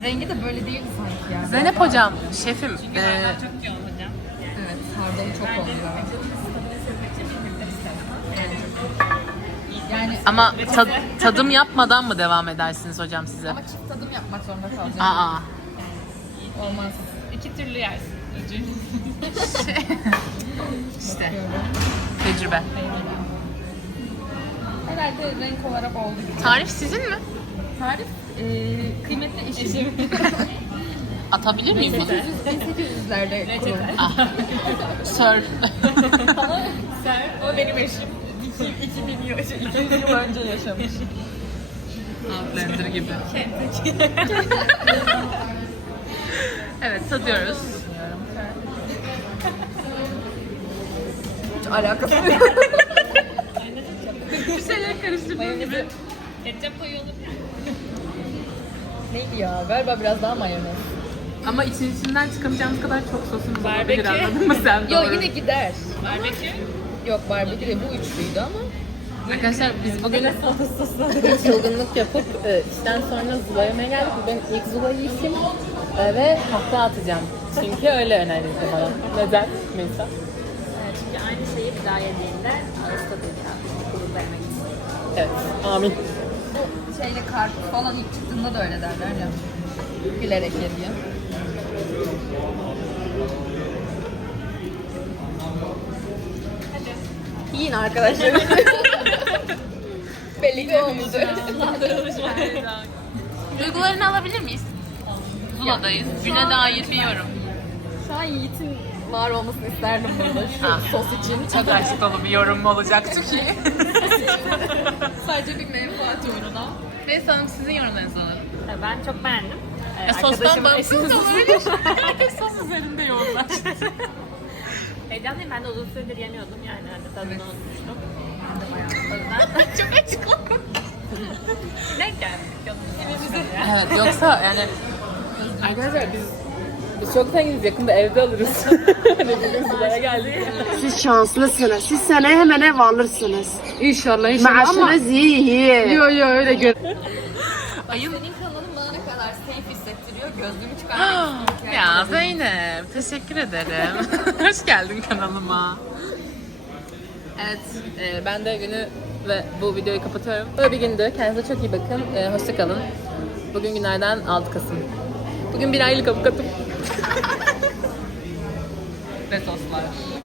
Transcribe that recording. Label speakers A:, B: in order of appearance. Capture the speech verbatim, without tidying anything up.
A: Rengi de böyle değildi sanki ya.
B: Zeynep hocam, şefim.
C: Çünkü
B: Ee,
C: hala çok yoğun hocam.
A: Evet, hardal çok
C: Bence
A: oluyor.
C: vücudunu stabilize için bir miktar istedim.
A: Yani
B: ama ta- tadım yapmadan mı devam edersiniz hocam size?
A: ama çift tadım yapmak zorunda kalacağım.
B: Aa.
A: Olmaz.
C: İki türlü yersin. Ucu.
B: İşte tecrübe.
A: Herhalde renk olarak oldu gibi.
B: Tarif sizin mi?
A: Tarif e, kıymetli eşim.
B: Atabilir miyim?
A: bin sekiz yüzlerde kurulmuş.
B: Ah. Sir.
A: Sen, o benim eşim. iki bin yıl, iki yüz yıl önce yaşamış.
B: Outlander gibi. Evet, tadıyoruz.
A: Hiç alakası yok.
B: Bir şeyler karıştırdığım gibi.
C: Ketçap koyuyor olur mu?
A: Neydi ya? Galiba biraz daha mayonez.
B: Ama için içinden çıkamayacağımız kadar çok sosumuz olabilir,
C: Barbekü.
B: anladın mı sen?
A: Yok
B: Doğru.
A: yine gider.
C: Barbekü.
A: Yok barbekü de bu üçlüydü ama.
B: Arkadaşlar biz bugün çılgınlık yapıp e, işten sonra zula yemeye geldik. Ben ilk zulayı yiyeyim e, ve tahta atacağım. Çünkü öyle önerildi bana. Neden? Melisa?
C: Evet, çünkü aynı şeyi bir daha yediğinde ağız tadıyla kulunda yemek için.
B: Evet. Amin.
A: Bu şeyle karpuz falan ilk çıktığında da öyle derler ya. Gülerek yediğim. Yiyin arkadaşlar. Belli ki olmayacak.
B: Duygularını alabilir miyiz? Zula'dayız. Güne dair bir yorum.
A: Şu an Yiğit'in var olmasını isterdim burada şu
B: Ah.
A: sos için.
B: Çok aşk dolu bir yorum olacaktı ki.
A: Sadece bir menfaat uğruna.
B: Neyse hanım, sizin yorumlarınızı alalım.
C: Ben çok beğendim. Ee,
B: Ya sostan
C: arkadaşımın
B: bağımsız
C: eşinin
B: da
C: sosu-
B: olabilir. Herkes sos üzerinde yorumlar.
C: Heyecanlıyım, ben de uzun süredir yemiyordum yani hani tadını unutmuştum. Ben de bayağı o yüzden.
B: Çok açık oldum.
C: Denk geldik yanımıza.
B: Evet, yoksa yani arkadaşlar biz biz çok zengiz, yakında evde alırız. Bugün Zula'ya geldik.
D: Siz şanslısınız. Siz seneye hemen ev alırsınız.
B: İnşallah inşallah ama
D: Maaşınız iyi iyi.
B: yo yo öyle gör. Ayın
A: Senin kanalın bana ne kadar safe hissettiriyor. Gözlüğümü çıkarmak
B: ya Zeynep, teşekkür ederim. Hoş geldin kanalıma. Evet, e, ben de günü ve bu videoyu kapatıyorum. Böyle bir gündü. Kendinize çok iyi bakın. E, hoşça kalın. Bugün günlerden altı Kasım. Bugün bir aylık avukatım. Ve soslar.